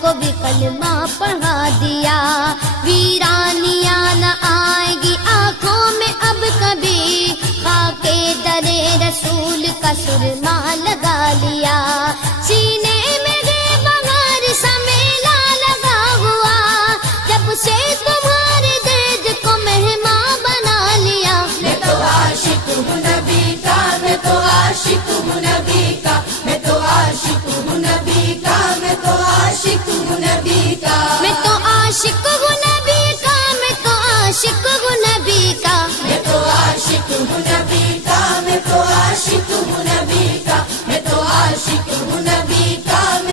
کو بھی کلمہ پڑھا دیا، ویرانیاں نہ آئے گی آنکھوں میں اب کبھی، خاک در رسول کا سرما لگا لیا، سینے میں بغیر سمیلا لگا ہوا، جب سے تمہارے درد کو مہمان بنا لیا۔ میں تو عاشق ہوں نبی کا، میں تو عاشق ہوں نبی کا، میں تو عاشق ہوں نبی کا، میں تو عاشق ہوں نبی کا، میں تو عاشق